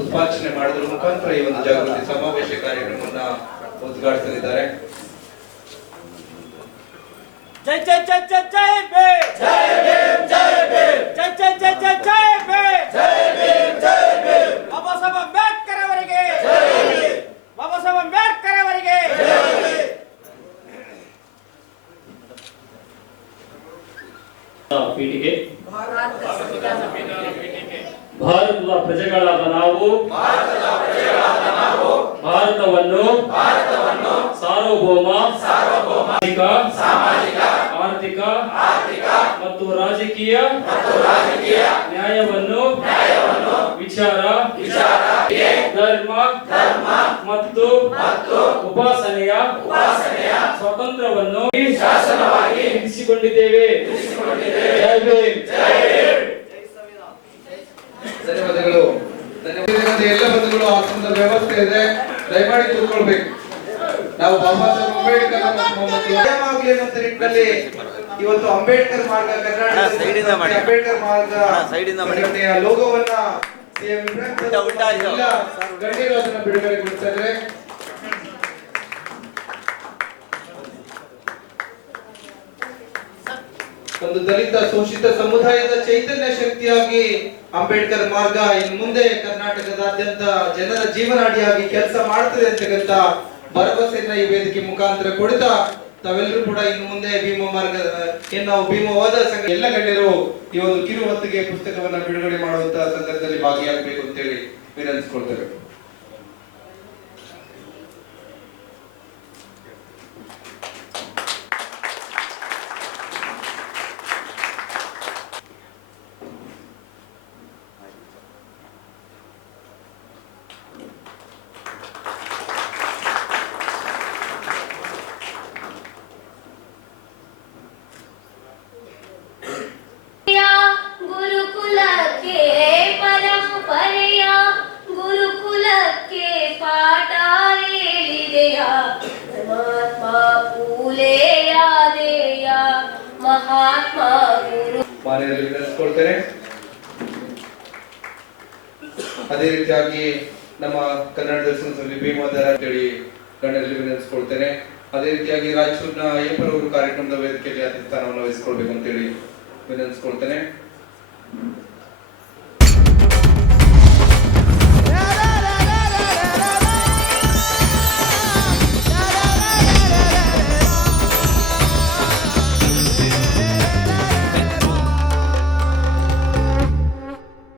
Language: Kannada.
ಉದ್ಘಾಟನೆ ಮಾಡೋದ್ರ ಮುಖಾಂತರ ಈ ಒಂದು ಜಾಗೃತಿ ಸಮಾವೇಶ ಕಾರ್ಯಕ್ರಮವನ್ನ ಉದ್ಘಾಟಿಸಲಿದ್ದಾರೆ. ಜೈ ಜೈ ಜೈ ಜೈ ಜೈ ಭೀಮ್, ಜೈ ಭೀಮ್, ಜೈ ಭೀಮ್, ಜೈ ಜೈ ಜೈ ಜೈ ಜೈ ಭೀಮ್, ಜೈ ಭೀಮ್, ಜೈ ಭೀಮ್. ಬಾಬಾ ಸಾಹೇಬ್ ಅಂಬೇಡ್ಕರ್ ಅವರಿಗೆ ಜೈ ಭೀಮ್, ಬಾಬಾ ಸಾಹೇಬ್ ಅಂಬೇಡ್ಕರ್ ಅವರಿಗೆ ಜೈ ಭೀಮ್. ಪೀಠಿಗೆ ಭಾರತದ ಪ್ರಜೆಗಳಾದ ನಾವು ಭಾರತವನ್ನು ಸಾರ್ವಭೌಮ ಸಾಮಾಜಿಕ ಆರ್ಥಿಕ ಮತ್ತು ರಾಜಕೀಯ ನ್ಯಾಯವನ್ನು ವಿಚಾರ ಧರ್ಮ ಮತ್ತು ಉಪಾಸನೆಯ ಸ್ವಾತಂತ್ರ್ಯವನ್ನು ಶಾಸನವಾಗಿ ಇರಿಸಿಕೊಂಡಿದ್ದೇವೆ. ಧನ್ಯವಾದಗಳು. ಎಲ್ಲ ಬಂಧುಗಳು ಆಸನದ ವ್ಯವಸ್ಥೆ ಇದೆ, ದಯಮಾಡಿ ಕೂತ್ಕೊಳ್ಬೇಕು. ನಾವು ಬಾಬಾ ಸಾಹೇಬ್ ಅಂಬೇಡ್ಕರ್ ಆಗಲಿ ಅನ್ನೋ ನಿಟ್ಟಿನಲ್ಲಿ ಇವತ್ತು ಅಂಬೇಡ್ಕರ್ ಮಾರ್ಗ ಕರ್ನಾಟಕ ಅಂಬೇಡ್ಕರ್ ಮಾರ್ಗ ಸಂಘಟನೆಯ ಲೋಗೋವನ್ನ ಗಣ್ಯರು ಅದನ್ನ ಬಿಡುಗಡೆಗೊಳಿಸ್ತಾ ಇದ್ದಾರೆ. ಒಂದು ದಲಿತ ಶೋಷಿತ ಸಮುದಾಯದ ಚೈತನ್ಯ ಶಕ್ತಿಯಾಗಿ ಅಂಬೇಡ್ಕರ್ ಮಾರ್ಗ ಇನ್ನು ಮುಂದೆ ಕರ್ನಾಟಕದಾದ್ಯಂತ ಜನರ ಜೀವನಾಡಿಯಾಗಿ ಕೆಲಸ ಮಾಡ್ತದೆ ಅಂತಕ್ಕಂಥ ಭರವಸೆಯನ್ನ ಈ ವೇದಿಕೆ ಮುಖಾಂತರ ಕೊಡ್ತಾ ತಾವೆಲ್ಲರೂ ಕೂಡ ಇನ್ನು ಮುಂದೆ ಭೀಮ ಮಾರ್ಗ ನಾವು ಭೀಮವಾದ ಸಂಘ ಎಲ್ಲ ಗಣ್ಯರು ಈ ಒಂದು ಕಿರು ಹೊತ್ತಿಗೆ ಪುಸ್ತಕವನ್ನ ಬಿಡುಗಡೆ ಮಾಡುವಂತ ಸಂದರ್ಭದಲ್ಲಿ ಭಾಗಿಯಾಗಬೇಕು ಅಂತೇಳಿ ವಿನಂತಿಸ್ಕೊಳ್ತೇವೆ. ವಿನಂತಿಸ್ಕೊಳ್ತೇನೆ. ಅದೇ ರೀತಿಯಾಗಿ ನಮ್ಮ ಕನ್ನಡ ದರ್ಶನ ಸಮಿತಿ ಭೀಮೋದರ ಅಂತೇಳಿ ಗಣ್ಯರಲ್ಲಿ ವಿನಂತಿಸ್ಕೊಳ್ತೇನೆ. ಅದೇ ರೀತಿಯಾಗಿ ರಾಯಚೂರಿನ ಅಯ್ಯಪ್ಪನವರು ಕಾರ್ಯಕ್ರಮದ ವೇದಿಕೆಯಲ್ಲಿ ಅತಿಥಿ ಸ್ಥಾನವನ್ನು ವಹಿಸಿಕೊಳ್ಬೇಕು ಅಂತೇಳಿ ವಿನಂತಿಸ್ಕೊಳ್ತೇನೆ.